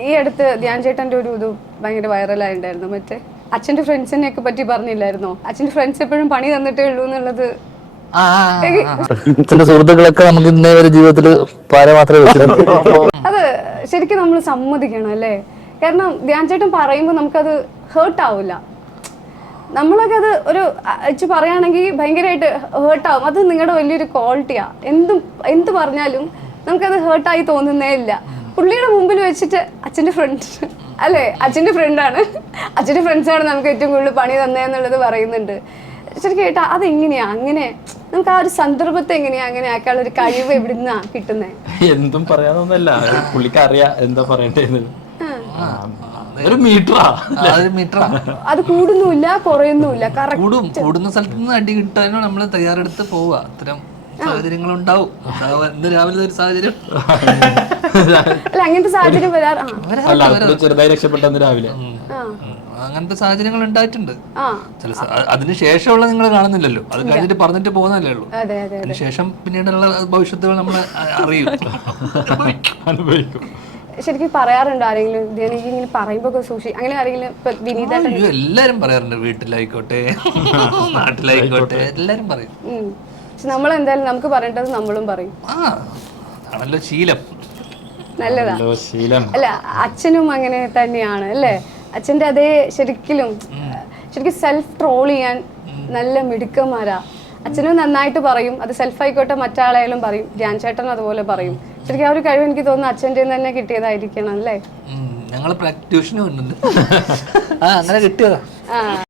ഈ- അടുത്ത് ധ്യാൻ ചേട്ടന്റെ ഒരു ഇത് ഭയങ്കര വൈറലായിട്ടുണ്ടായിരുന്നു. മറ്റേ അച്ഛന്റെ ഫ്രണ്ട്സിനെ ഒക്കെ പറ്റി പറഞ്ഞില്ലായിരുന്നോ? അച്ഛന്റെ ഫ്രണ്ട്സ് എപ്പോഴും പണി തന്നിട്ടേ ഉള്ളൂ എന്നുള്ളത്. ചില സുഹൃത്തുക്കളൊക്കെ നമുക്ക് ഇന്നേ ഒരു ജീവിതത്തിൽ അത് ശരിക്കും നമ്മൾ സമ്മതിക്കണം അല്ലേ? കാരണം ധ്യാൻ ചേട്ടൻ പറയുമ്പോൾ നമുക്കത് ഹേർട്ട് ആവില്ല നമ്മളൊക്കെ അത് ഒരു വെച്ച് പറയുകയാണെങ്കിൽ ഭയങ്കരമായിട്ട് ഹേർട്ടാവും അത് നിങ്ങളുടെ വലിയൊരു ക്വാളിറ്റിയാണ് എന്തും എന്ത് പറഞ്ഞാലും നമുക്കത് ഹേർട്ടായി തോന്നുന്നേ ഇല്ല. പുള്ളിയുടെ മുമ്പിൽ വെച്ചിട്ട് അച്ഛന്റെ ഫ്രണ്ട് അല്ലേ? അച്ഛന്റെ ഫ്രണ്ടാണ് അച്ഛന്റെ ഫ്രണ്ട്സാണ് നമുക്ക് ഏറ്റവും കൂടുതൽ പണി തന്നേന്നുള്ളത് പറയുന്നുണ്ട്. ശരിക്കും കേട്ടാ അതെങ്ങനെയാ? അങ്ങനെ നമുക്ക് ആ ഒരു സന്ദർഭത്തെ എങ്ങനെയാ? അങ്ങനെ ആക്കാനുള്ള ഒരു കഴിവ് എവിടുന്നാ കിട്ടുന്നത് എന്തും പറയാനൊന്നല്ല. പുള്ളിക്ക് അറിയാ എന്താ പറയണ്ടേന്ന്. ഒരു മീറ്ററാ. അത് കൂടുന്നുമില്ല കുറയുന്നുമില്ല. കൂടും. കൂടുന്ന സ്ഥലത്ത് നിന്ന് അടി കിട്ടാനോ നമ്മൾ തയ്യാറെടുത്ത് പോവുക. അത്തരം സാഹചര്യങ്ങൾ ഉണ്ടാവും ഇന്ന് രാവിലെ ഒരു സാഹചര്യം. അല്ല അങ്ങനത്തെ സാഹചര്യം വരാറ് അല്ല ചെറുതായി രക്ഷപ്പെട്ടന്ന് രാവിലെ. അങ്ങനത്തെ സാഹചര്യങ്ങൾ ഉണ്ടായിട്ടുണ്ട്. ആ. ചില അതിന് ശേഷമുള്ള നിങ്ങൾ കാണുന്നില്ലല്ലോ. അത് കഴിഞ്ഞിട്ട് പറഞ്ഞിട്ട് പോകുന്നല്ലേ ഉള്ളൂ. അതെ അതെ അതിന് ശേഷം പിന്നീടുള്ള ഭവിഷ്യത്തുകൾ നമ്മൾ അറിയും. അനുഭവിക്കും. ശരിക്കും പറയാറുണ്ടോ ആരെങ്കിലും? എനിക്ക് ഇങ്ങനെ പറയുമ്പോ സൂക്ഷി അങ്ങനെ ആരെങ്കിലും ഇപ്പൊ അയ്യോ എല്ലാരും പറയാറുണ്ട്. വീട്ടിലായിക്കോട്ടെ നാട്ടിലായിക്കോട്ടെ എല്ലാരും പറയും. പക്ഷെ നമ്മൾ എന്തായാലും നമുക്ക് പറയേണ്ടത് നമ്മളും പറയും. ആ ആണല്ലോ ശീലം. നല്ലതാ. ശീലം. അല്ല അച്ഛനും അങ്ങനെ തന്നെയാണ് അല്ലേ? അച്ഛന്റെ അതേ ശരിക്കും ശരിക്കും സെൽഫ് ട്രോൾ ചെയ്യാൻ നല്ല മിടുക്കന്മാരാ. അച്ഛനും നന്നായിട്ട് പറയും അത് സെൽഫ് ആയിക്കോട്ടെ മറ്റാളായാലും പറയും ധ്യാൻ ചേട്ടനും അതുപോലെ പറയും. ശരിക്കും ആ ഒരു കഴിവ് എനിക്ക് തോന്നുന്നു അച്ഛന്റെ തന്നെ കിട്ടിയതായിരിക്കണം അല്ലേ? ഞങ്ങൾ പ്രാക്ടീഷനും ഉണ്ട് ആ അങ്ങനെ കിട്ടിയതാ. ആ.